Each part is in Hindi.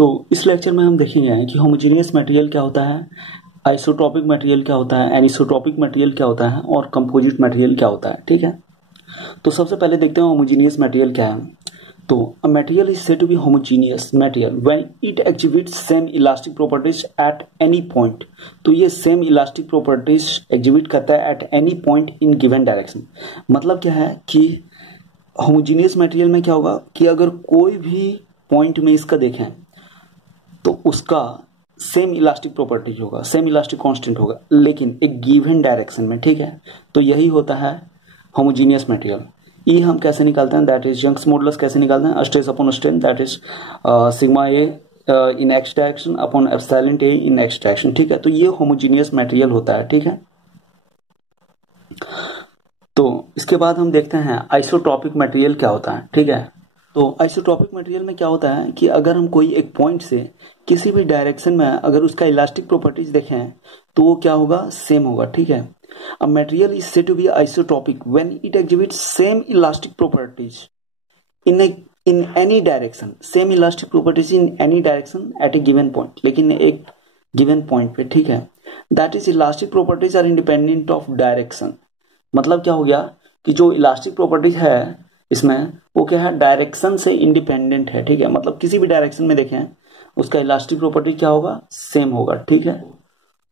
तो इस लेक्चर में हम देखेंगे कि होमोजेनियस मटेरियल क्या होता है, आइसोट्रॉपिक मटेरियल क्या होता है, एनिसोट्रॉपिक मटेरियल क्या होता है और कंपोजिट मटेरियल क्या होता है। ठीक है, तो सबसे पहले देखते हैं होमोजेनियस मटेरियल क्या है। तो a material is said to be homogeneous material when it exhibits same elastic properties at any point. तो ये सेम इलास्टिक प्रॉपर्टीज एग्जिबिट करता है at any point in given direction. मतलब क्या है कि होमोजेनियस मटेरियल में क्या होगा कि अगर कोई भी पॉइंट में इसका देखें तो उसका सेम इलास्टिक प्रॉपर्टीज होगा, सेम इलास्टिक कांस्टेंट होगा, लेकिन एक गिवन डायरेक्शन में। ठीक है, तो यही होता है होमोजेनियस मटेरियल। ई हम कैसे निकालते हैं, दैट इज यंग्स मॉडुलस कैसे निकालते हैं, stress upon strain, that is sigma A in x direction upon epsilon A in x direction. ठीक है, तो ये होमोजेनियस मटेरियल होता है। ठीक है, तो इसके बाद हम देखते हैं आइसोट्रॉपिक मटेरियल क्या होता है। ठीक है, तो आइसोट्रॉपिक मटेरियल में क्या होता है कि अगर हम कोई एक पॉइंट से किसी भी डायरेक्शन में अगर उसका इलास्टिक प्रॉपर्टीज देखें तो वो क्या होगा, सेम होगा। ठीक है, a material is said to be isotropic when it exhibits same elastic properties in any direction, same elastic properties in any direction at a given point, लेकिन एक गिवन पॉइंट पे। ठीक है, that is elastic properties are independent of direction. मतलब क्या हो गया कि जो इलास्टिक प्रॉपर्टीज है इसमें वो क्या है, डायरेक्शन से इंडिपेंडेंट है। ठीक है, मतलब किसी भी डायरेक्शन में देखें उसका इलास्टिक प्रॉपर्टी क्या होगा, सेम होगा। ठीक है,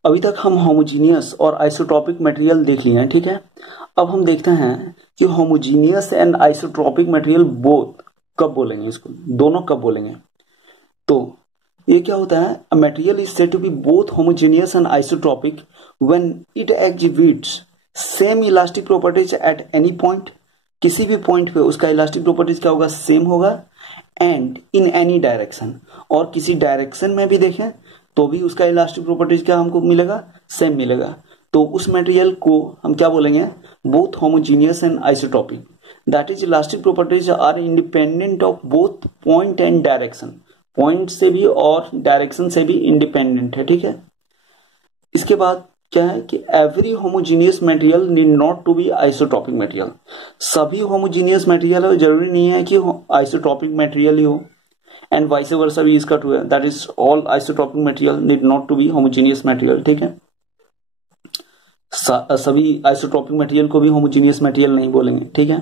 अभी तक हम होमोजीनियस और आइसोट्रॉपिक मटेरियल देख लिए हैं। ठीक है, अब हम देखते हैं कि homogeneous and isotropic material both कब बोलेंगे, इसको दोनों कब बोलेंगे। तो ये क्या होता है, a material is said to be both homogeneous and isotropic when it exhibits same elastic properties at any point. किसी भी पॉइंट पे उसका इलास्टिक प्रॉपर्टीज क्या होगा, सेम होगा, एंड इन एनी डायरेक्शन, और किसी डायरेक्शन में भी देखें तो भी उसका इलास्टिक प्रॉपर्टीज क्या हमको मिलेगा, सेम मिलेगा। तो उस मटेरियल को हम क्या बोलेंगे, both homogeneous and isotropic, that is elastic properties are independent of both point and direction, point से भी और डायरेक्शन से भी इंडिपेंडेंट है। ठीक है, इसके बाद क्या है कि every homogeneous material need not to be isotropic material. सभी होमोजीनियस मटेरियल है, जरूरी नहीं है कि आइसोट्रॉपिक मटेरियल ही हो, एंड वाइस वर्सा भी इसका ट्रू है, that is all isotropic material need not to be homogeneous material. ठीक है, सभी आइसोट्रॉपिक मटेरियल को भी होमोजीनियस मटेरियल नहीं बोलेंगे। ठीक है,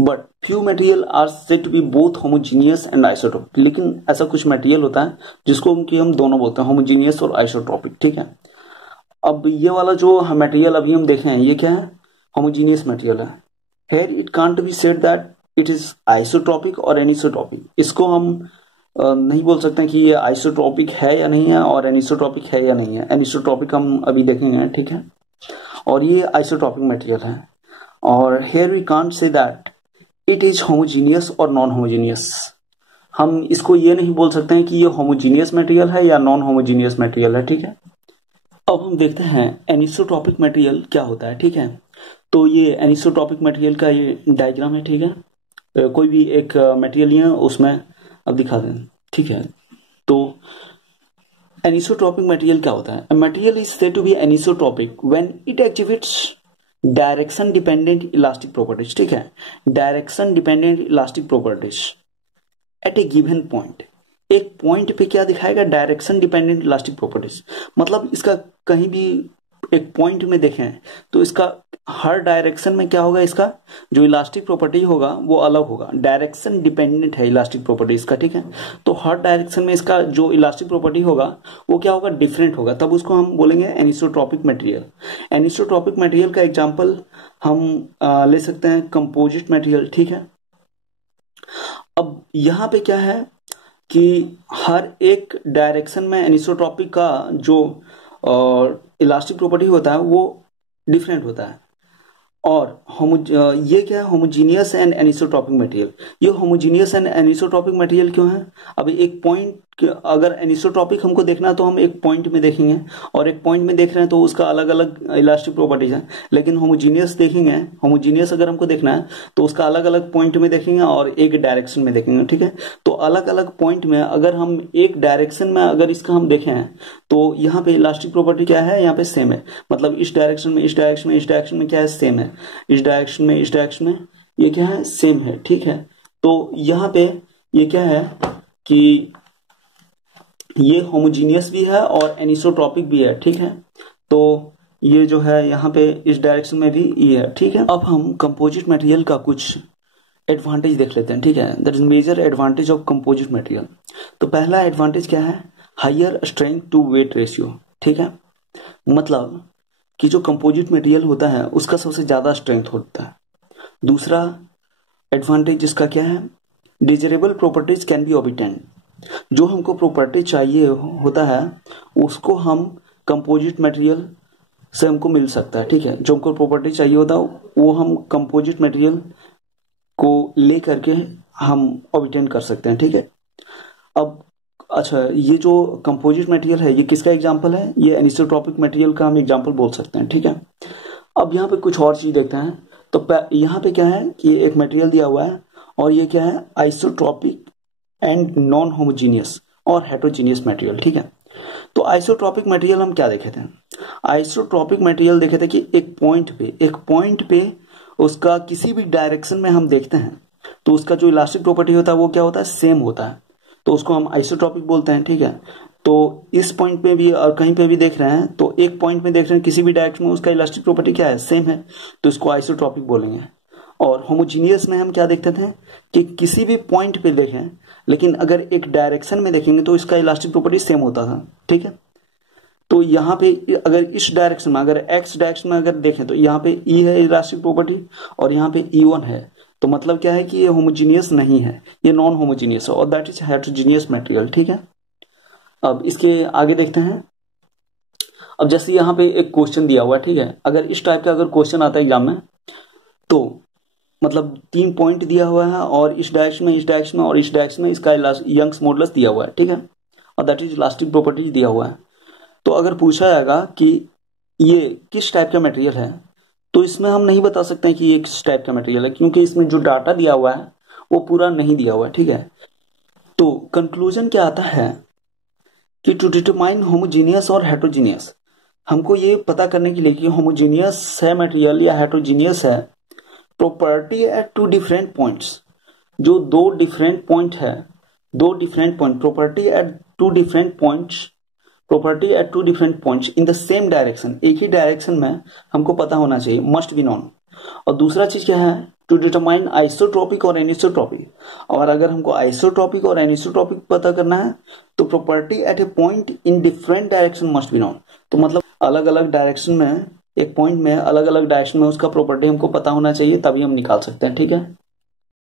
but few material are said to be both homogeneous and isotropic. लेकिन ऐसा कुछ मटेरियल होता है जिसको हम दोनों बोलते हैं, होमोजीनियस और आइसोट्रॉपिक। ठीक है, अब ये वाला जो मटेरियल अभी हम देख रहे हैं ये क्या है, होमोजीनियस मटेरियल है। Here it can't be said that it is isotropic और एनिसोट्रॉपिक। इसको हम नहीं बोल सकते कि ये आइसोट्रॉपिक है या नहीं है और एनिसोट्रॉपिक है या नहीं है। एनिसोट्रॉपिक हम अभी देखेंगे। ठीक है, और ये आइसोट्रॉपिक मटेरियल है। और here we can't say that it is homogeneous और नॉन होमोजीनियस। हम इसको ये नहीं बोल सकते हैं कि ये होमोजीनियस मटेरियल है या नॉन होमोजीनियस मटेरियल है। ठीक है, अब हम देखते हैं एनिसोट्रॉपिक मटेरियल क्या होता है। ठीक है, तो ये एनिसोट्रॉपिक मटेरियल का ये डायग्राम है। ठीक है, कोई भी एक मटेरियल है उसमें अब दिखा दें। ठीक है, तो एनिसोट्रॉपिक मटेरियल क्या होता है, material is said to be anisotropic when it exhibits direction dependent elastic properties. ठीक है, direction dependent elastic properties at a given point. एक पॉइंट पे क्या दिखाएगा, डायरेक्शन डिपेंडेंट इलास्टिक प्रॉपर्टीज। मतलब इसका कहीं भी एक पॉइंट में देखें तो इसका हर डायरेक्शन में क्या होगा, इसका जो इलास्टिक प्रॉपर्टी होगा वो अलग होगा, डायरेक्शन डिपेंडेंट है इलास्टिक प्रॉपर्टी इसका। ठीक है, तो हर डायरेक्शन में इसका जो इलास्टिक प्रॉपर्टी होगा वो क्या होगा, डिफरेंट होगा, तब उसको हम बोलेंगे एनिसोट्रॉपिक मटेरियल। एनिसोट्रॉपिक मटेरियल का एग्जांपल हम ले सकते हैं कंपोजिट मटेरियल। ठीक है, अब यहाँ पे क्या है कि हर एक डायरेक्शन में एनिसोट्रॉपिक का जो इलास्टिक प्रॉपर्टी होता है वो डिफरेंट होता है। और ये क्या है, होमोजीनियस एंड एनिसोट्रॉपिक मटेरियल। ये होमोजीनियस एंड एनिसोट्रॉपिक मटेरियल क्यों है, अभी एक पॉइंट अगर एनिसोट्रॉपिक हमको देखना है तो हम एक पॉइंट में देखेंगे, और एक पॉइंट में देख रहे हैं तो उसका अलग अलग इलास्टिक प्रॉपर्टीज है। लेकिन होमोजीनियस देखेंगे, होमोजीनियस अगर हमको देखना है तो उसका अलग अलग पॉइंट में देखेंगे और एक डायरेक्शन में देखेंगे। ठीक है, तो अलग अलग पॉइंट में अगर हम एक डायरेक्शन में अगर इसका हम देखें तो यहाँ पे इलास्टिक प्रॉपर्टी क्या है, यहाँ पे सेम है। मतलब इस डायरेक्शन में, इस डायरेक्शन में, इस डायरेक्शन में क्या है, सेम है। इस डायरेक्शन में, इस डायरेक्शन में ये क्या है, सेम है। ठीक है, तो यहाँ पे ये क्या है कि ये होमोजीनियस भी है और एनिसोट्रॉपिक भी है, ठीक है। तो ये जो है यहाँ पे इस डायरेक्शन में भी ये है, ठीक है। अब हम कंपोजिट मटेरियल का कुछ एडवांटेज देख लेते हैं, ठीक है। That is major advantage of composite material. तो पहला एडवांटेज क्या है, higher strength to weight ratio, ठीक है। मतलब कि जो कंपोजिट मटेरियल होता है उसका सबसे ज्यादा स्ट्रेंथ होता है। दूसरा एडवांटेज इसका क्या है, desirable properties can be obtained. जो हमको प्रॉपर्टी चाहिए होता है उसको हम कंपोजिट मटेरियल से हमको मिल सकता है, ठीक है। जो हमको प्रॉपर्टी चाहिए होता है वो हम कंपोजिट मटेरियल को ले करके हम ऑब्टेन कर सकते हैं, ठीक है। अब अच्छा, ये जो कंपोजिट मटेरियल है ये किसका एग्जांपल है, ये एनिसोट्रॉपिक मटेरियल का हम एग्जांपल बोल सकते हैं, ठीक है। अब यहाँ पे कुछ और चीज देखते हैं। तो यहाँ पे क्या है कि एक मटेरियल दिया हुआ है और ये क्या है, आइसोट्रॉपिक एंड नॉन होमोजीनियस और हेटेरोजीनियस मटेरियल, ठीक है। तो आइसोट्रॉपिक मटेरियल हम क्या देखे थे, आइसोट्रॉपिक मटेरियल देखे थे कि एक पॉइंट पे उसका किसी भी डायरेक्शन में हम देखते हैं तो उसका जो इलास्टिक प्रॉपर्टी होता है वो क्या होता है, सेम होता है। तो उसको हम आइसोट्रॉपिक बोलते हैं, ठीक है। तो इस पॉइंट पे भी और कहीं पे भी देख रहे हैं तो एक पॉइंट में देख रहे हैं किसी भी डायरेक्शन में उसका इलास्टिक प्रॉपर्टी क्या है, सेम है, तो इसको आइसोट्रॉपिक बोलेंगे। और होमोजीनियस में हम क्या देखते थे कि किसी भी पॉइंट पे देखें लेकिन अगर एक डायरेक्शन में देखेंगे तो इसका इलास्टिक प्रॉपर्टी सेम होता था, ठीक है। तो यहाँ पे अगर इस डायरेक्शन में, अगर एक्स डायरेक्शन में अगर देखें तो यहाँ पे ई है इलास्टिक प्रॉपर्टी और यहाँ पे ई1 है, तो मतलब क्या है कि ये होमोजीनियस नहीं है, ये नॉन होमोजीनियस है और दैट इज हेटेरोजीनियस मटेरियल, ठीक है। अब इसके आगे देखते हैं। अब जैसे यहाँ पे एक क्वेश्चन दिया हुआ है, ठीक है। अगर इस टाइप का अगर क्वेश्चन आता है एग्जाम में तो मतलब 3 पॉइंट दिया हुआ है और इस डायरेक्शन में, इस डायरेक्शन में और इस डायरेक्शन में इसका यंग्स मॉडुलस दिया हुआ है, ठीक है। और दैट इज इलास्टिक प्रॉपर्टी दिया हुआ है। तो अगर पूछा जाएगा कि ये किस टाइप का मटेरियल है तो इसमें हम नहीं बता सकते हैं कि ये किस टाइप का मटेरियल है क्योंकि इसमें जो डाटा दिया हुआ है वो पूरा नहीं दिया हुआ है, ठीक है। तो कंक्लूजन क्या आता है कि टू डिटरमाइन होमोजीनियस और हेटेरोजीनियस, हमको ये पता करने के लिए कि होमोजीनियस है मटेरियल या हेटेरोजीनियस है, property at two different points, जो दो डिफरेंट पॉइंट है, property at two different points in the same direction, एक ही डायरेक्शन में हमको पता होना चाहिए, मस्ट बी नोन। और दूसरा चीज क्या है, टू डिटरमाइन आइसोट्रॉपिक और एनिसोट्रॉपिक, और अगर हमको आइसोट्रॉपिक और एनिसोट्रॉपिक पता करना है तो property eight A point in different direction must be known. तो मतलब अलग अलग डायरेक्शन में, एक पॉइंट में अलग अलग डायरेक्शन में उसका प्रॉपर्टी हमको पता होना चाहिए, तभी हम निकाल सकते हैं, ठीक है।